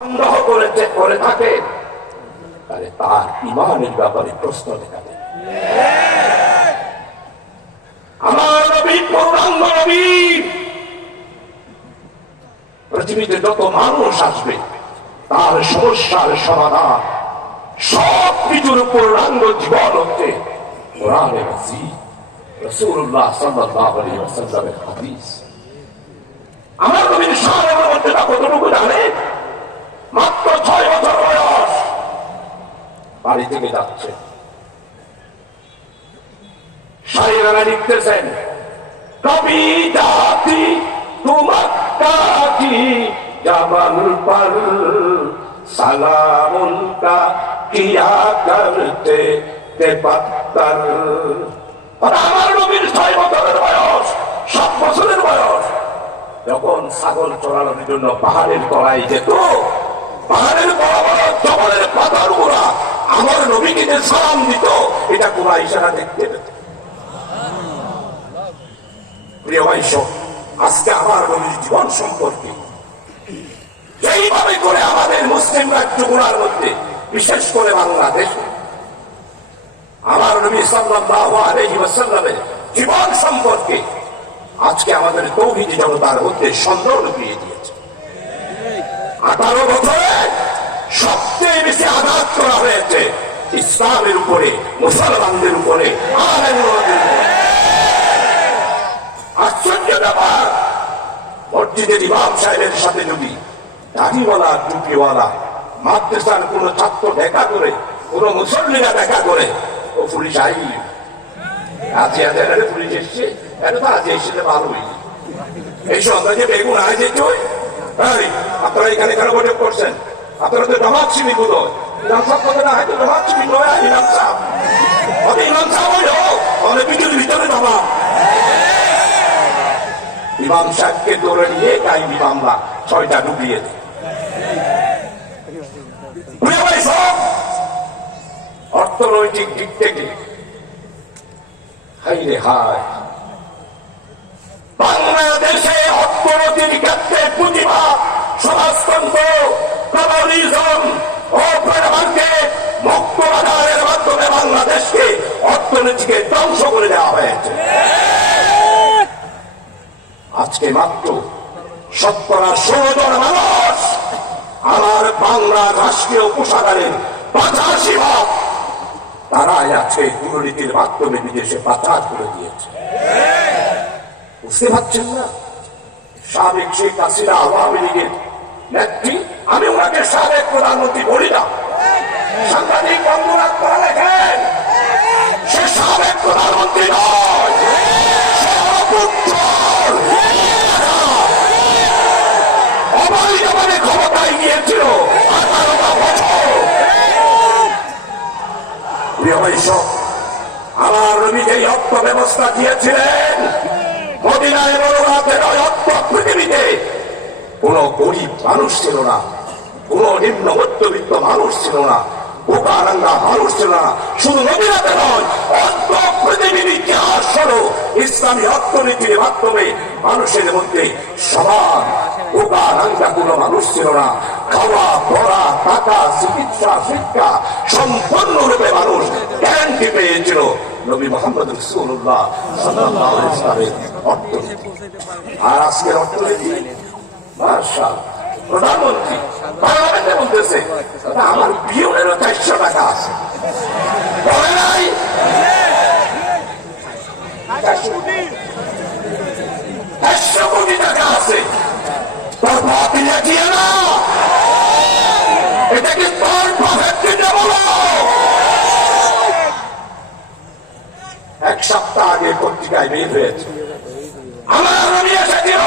সন্দেহ করে থাকে, তাহলে তার ইমানের ব্যাপারে প্রশ্ন দেখাবে। আমার নবী পূর্ণাঙ্গ নবী, পৃথিবীতে যত মানুষ আসবে তার সমস্যার সমাধান সব কিছুর পূর্ণাঙ্গ জীবন হচ্ছে কোরআনে মাজিদ, রাসূলুল্লাহ সাল্লাল্লাহু আলাইহি ওয়াসাল্লামের হাদিস। আমার নবীর শানের মধ্যে কতটুকু জানে? মাত্র 6 বছর বয়স, বাড়ি থেকে যাচ্ছে, শায়েরানা লিখতেছেন, কবি জাতি তুমাক্কা কি জাবাল পর সালাম উনকা কিয়া করতে তে পত্তর। আমার নবীর 6 বছরের বয়স, 7 বছরের বয়স, যখন ছাগল চড়ানোর জন্য পাহাড়ের তলায় যেত, পাহাড়ের বড় বড় জঙ্গলের পাতার উপরা আমার নবীকে যে সালাম দিত, এটা কুরাইশরা দেখতে পেত। প্রিয় ভাই, আজকে আমার নবীর জীবন সম্পর্কে এইভাবে করে আমাদের মুসলিম রাজ্যগুলোর মধ্যে, বিশেষ করে বাংলাদেশ, আমার নবী সাল্লাল্লাহু আলাইহি ওয়াসাল্লামের জীবন সম্পর্কে আজকে আমাদের তৌহিদি জনতার মধ্যে সন্দেহ ঢুকিয়ে দিয়েছে। 18 বছরে সবচেয়ে বেশি আঘাত করা হয়েছে ইসলামের উপরে, মুসলমানদের উপরে, আশ্চর্য ব্যাপার। মসজিদের ইমাম সাহেবের সাথে যদি দাড়িওয়ালা টুপিওয়ালা মাদ্রাসার কোন ছাত্র দেখা করে, কোন মুসল্লিরা দেখা করে, ও পুলিশ আই আজকে পুলিশ এসছে, এটা তো আজ এসে ভালোই। এই সন্ধ্যাকে বেগুন আয় যেতে হয়। আপনারা এখানে কেন বৈঠক করছেন? আপনারা তো জামাত শিবির বোধ হয়, ইমাম সাহেব কথা না হয়তো জামাত শিবির নয়, ইমাম সাহেব হবে, ইমাম সাহেব হইল তাহলে বিদ্যুৎ ভিতরে জামা। ইমাম সাহেবকে ধরে নিয়ে কাহিনী মামলা 6টা ডুবিয়ে দেয়। অর্থনৈতিক দিক থেকে হাইরে হায়, বাংলাদেশে অর্থনৈতিক ক্ষেত্রে পুঁজিবাদ, সমাজতন্ত্র, কমিউনিজম ও মার্কেট, মুক্ত বাজারের মাধ্যমে বাংলাদেশকে অর্থনীতিকে ধ্বংস করে দেওয়া হয়েছে। আজকে মাত্র 16 জন মানুষ আমার বাংলা রাষ্ট্রীয় কোষাগারের 85% তারাই আছে দুর্নীতির মাধ্যমে বিদেশে পাচার করে দিয়েছে। বুঝতে পারছেন না? সাবেক শেখ হাসিনা আওয়ামী লীগের নেত্রী, আমি ওনাকে সাবেক প্রধানমন্ত্রী বলি না, সাংবাদিক বন্ধুরা তারা লেখেন সে সাবেক প্রধানমন্ত্রী নয়, অবৈধভাবে ক্ষমতায় গিয়েছিল 18টা বছর। আমার নবী যে অর্থ ব্যবস্থা দিয়েছিলেন, মদিনায় বড়রাতের অর্থ পৃথিবীতে কোন গরিব মানুষ ছিল না, কোন নিম্ন মধ্যবিত্ত মানুষ ছিল না, বোকারাঙ্গা মানুষ ছিল না। শুধু নবীরাতে নয়, অর্থ পৃথিবীর ইতিহাস হলো ইসলামী অর্থনীতির মাধ্যমে মানুষের মধ্যে সমান, বোকারাঙ্গা কোন মানুষ ছিল না। খাওয়া, পড়া, টাকা, চিকিৎসা, শিক্ষা সম্পূর্ণরূপে মানুষ গ্যারান্টি পেয়েছিল নবী মুহাম্মদ রাসূলুল্লাহ সাল্লাল্লাহু আলাইহি ওয়াসাল্লামের অর্থনীতি। আর আজকের অর্থনীতি, মাশাআল্লাহ, প্রধানমন্ত্রী পার্লামেন্টে বলতেছে আমার পিওনেরও 400 টাকা আছে, বলে নাই 400 কোটি টাকা আছে, তোর ভাতি দেখিয়ে না, এটা কি তোর প্রফেট দিতে বলো? 1 সপ্তাহ আগে পত্রিকায় বের হয়েছে, আমার নবী এসেছিল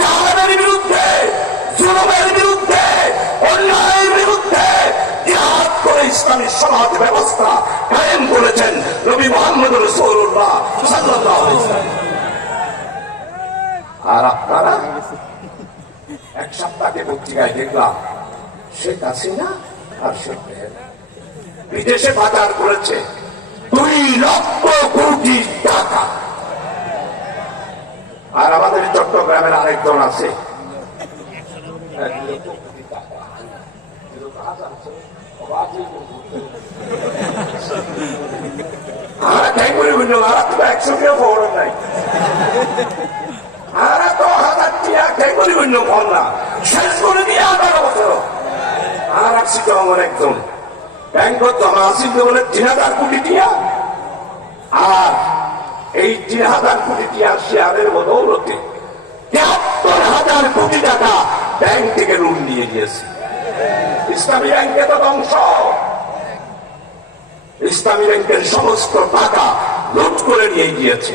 জাহালের বিরুদ্ধে, জুলুমের বিরুদ্ধে, অন্যায়ের বিরুদ্ধে জিহাদ করে ইসলামী সমাজ ব্যবস্থা কায়েম করেছেন নবী মুহাম্মদ রাসূলুল্লাহ সাল্লাল্লাহু আলাইহি ওয়াসাল্লাম। আর আপনারা 1 সপ্তাহে পত্রিকায় দেখলাম শেখ হাসিনা আর শেখ রেহানা বিদেশে পাচার করেছে 2 লক্ষ কোটি টাকা। আর আমাদের চট্টগ্রামের আরেকজন আছে একসঙ্গে খবর নাই আর তো হাজার টিয়া ঠেঙ্গুলি বন্য ফল না শেষ করে দিয়ে 18 বছর আর আসছি তো আমার একজন ব্যাংকত জমা আসিল বলে 3000 কোটি টিয়া আর এই 3000 কোটি টিয়া শেয়ারের বদৌলতে 73,000 কোটি টাকা ব্যাংক থেকে ঋণ নিয়ে গিয়েছে। ইসলামী ব্যাংকে তো ধ্বংস, ইসলামী ব্যাংকের সমস্ত টাকা লুট করে নিয়ে গিয়েছে।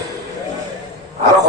আরো